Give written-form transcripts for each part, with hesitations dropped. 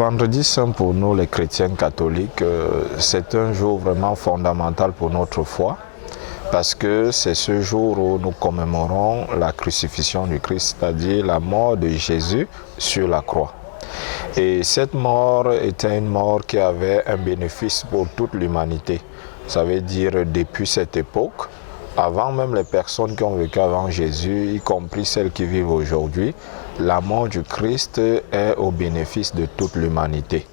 vendredi saint pour nous les chrétiens catholiques, c'est un jour vraiment fondamental pour notre foi parce que c'est ce jour où nous commémorons la crucifixion du Christ, c'est-à-dire la mort de Jésus sur la croix. Et cette mort était une mort qui avait un bénéfice pour toute l'humanité. Ça veut dire depuis cette époque, avant même les personnes qui ont vécu avant Jésus, y compris celles qui vivent aujourd'hui, la mort du Christ est au bénéfice de toute l'humanité.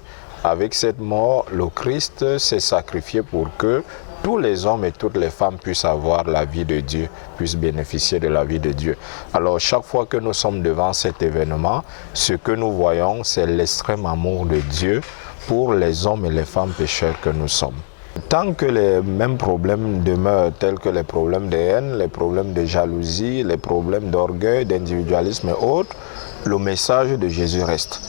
Avec cette mort, le Christ s'est sacrifié pour que tous les hommes et toutes les femmes puissent avoir la vie de Dieu, puissent bénéficier de la vie de Dieu. Alors chaque fois que nous sommes devant cet événement, ce que nous voyons, c'est l'extrême amour de Dieu pour les hommes et les femmes pécheurs que nous sommes. Tant que les mêmes problèmes demeurent, tels que les problèmes de haine, les problèmes de jalousie, les problèmes d'orgueil, d'individualisme et autres, le message de Jésus reste.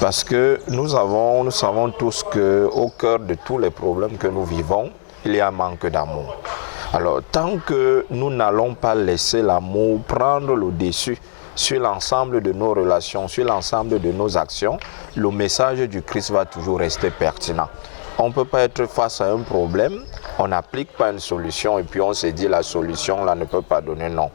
Parce que nous savons tous qu'au cœur de tous les problèmes que nous vivons, il y a un manque d'amour. Alors, tant que nous n'allons pas laisser l'amour prendre le dessus sur l'ensemble de nos relations, sur l'ensemble de nos actions, le message du Christ va toujours rester pertinent. On ne peut pas être face à un problème, on n'applique pas une solution et puis on se dit la solution là ne peut pas donner non.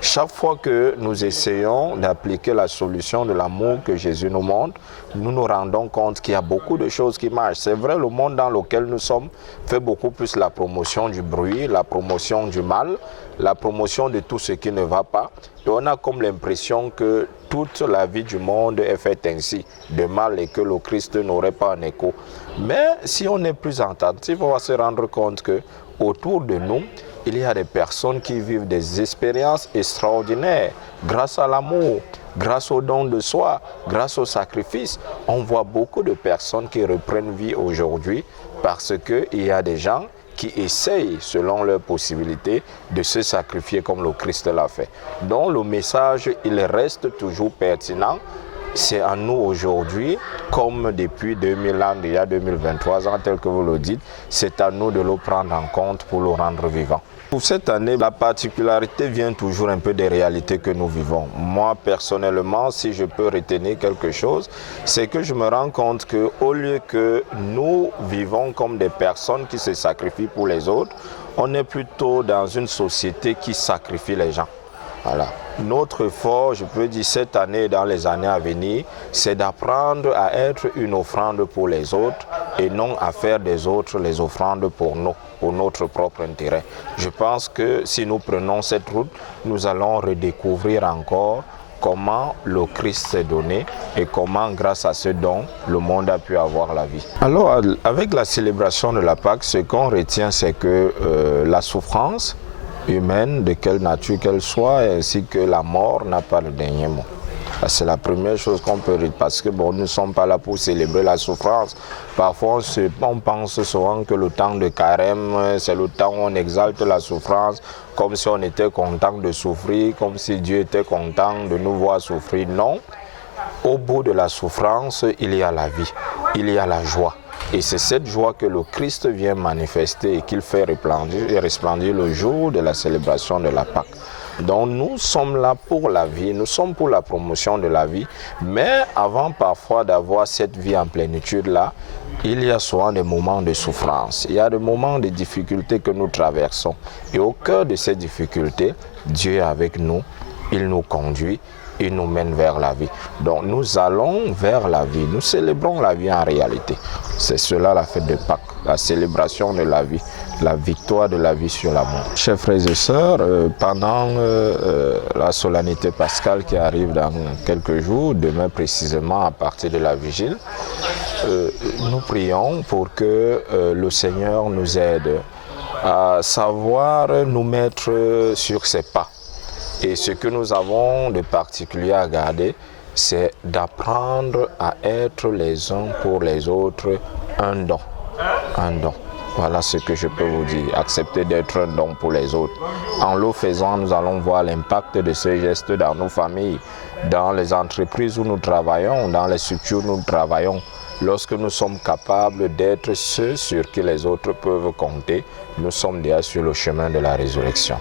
Chaque fois que nous essayons d'appliquer la solution de l'amour que Jésus nous montre, nous nous rendons compte qu'il y a beaucoup de choses qui marchent. C'est vrai, le monde dans lequel nous sommes fait beaucoup plus la promotion du bruit, la promotion du mal, la promotion de tout ce qui ne va pas. Et on a comme l'impression que toute la vie du monde est faite ainsi, de mal, et que le Christ n'aurait pas un écho. Mais si on est plus attentif, on va se rendre compte que autour de nous, il y a des personnes qui vivent des expériences extraordinaires grâce à l'amour, grâce au don de soi, grâce au sacrifice. On voit beaucoup de personnes qui reprennent vie aujourd'hui parce qu'il y a des gens qui essayent, selon leurs possibilités, de se sacrifier comme le Christ l'a fait. Donc le message, il reste toujours pertinent. C'est à nous aujourd'hui, comme depuis 2000 ans, il y a 2023 ans, tel que vous le dites, c'est à nous de le prendre en compte pour le rendre vivant. Pour cette année, la particularité vient toujours un peu des réalités que nous vivons. Moi, personnellement, si je peux retenir quelque chose, c'est que je me rends compte qu'au lieu que nous vivons comme des personnes qui se sacrifient pour les autres, on est plutôt dans une société qui sacrifie les gens. Voilà. Notre effort, je peux dire cette année et dans les années à venir, c'est d'apprendre à être une offrande pour les autres et non à faire des autres les offrandes pour nous, pour notre propre intérêt. Je pense que si nous prenons cette route, nous allons redécouvrir encore comment le Christ s'est donné et comment, grâce à ce don, le monde a pu avoir la vie. Alors, avec la célébration de la Pâque, ce qu'on retient, c'est que la souffrance humaine, de quelle nature qu'elle soit, ainsi que la mort n'a pas le dernier mot. C'est la première chose qu'on peut dire, parce que bon, nous ne sommes pas là pour célébrer la souffrance. Parfois, on pense souvent que le temps de carême, c'est le temps où on exalte la souffrance, comme si on était content de souffrir, comme si Dieu était content de nous voir souffrir. Non, au bout de la souffrance, il y a la vie, il y a la joie. Et c'est cette joie que le Christ vient manifester et qu'il fait resplendir le jour de la célébration de la Pâque. Donc nous sommes là pour la vie, nous sommes pour la promotion de la vie, mais avant parfois d'avoir cette vie en plénitude-là, il y a souvent des moments de souffrance, il y a des moments de difficultés que nous traversons. Et au cœur de ces difficultés, Dieu est avec nous, il nous conduit, il nous mène vers la vie. Donc nous allons vers la vie, nous célébrons la vie en réalité. C'est cela la fête de Pâques, la célébration de la vie, la victoire de la vie sur la mort. Chers frères et sœurs, pendant la solennité pascale qui arrive dans quelques jours, demain précisément à partir de la vigile, nous prions pour que le Seigneur nous aide à savoir nous mettre sur ses pas. Et ce que nous avons de particulier à garder, c'est d'apprendre à être les uns pour les autres un don. Un don. Voilà ce que je peux vous dire. Accepter d'être un don pour les autres. En le faisant, nous allons voir l'impact de ce geste dans nos familles, dans les entreprises où nous travaillons, dans les structures où nous travaillons. Lorsque nous sommes capables d'être ceux sur qui les autres peuvent compter, nous sommes déjà sur le chemin de la résurrection.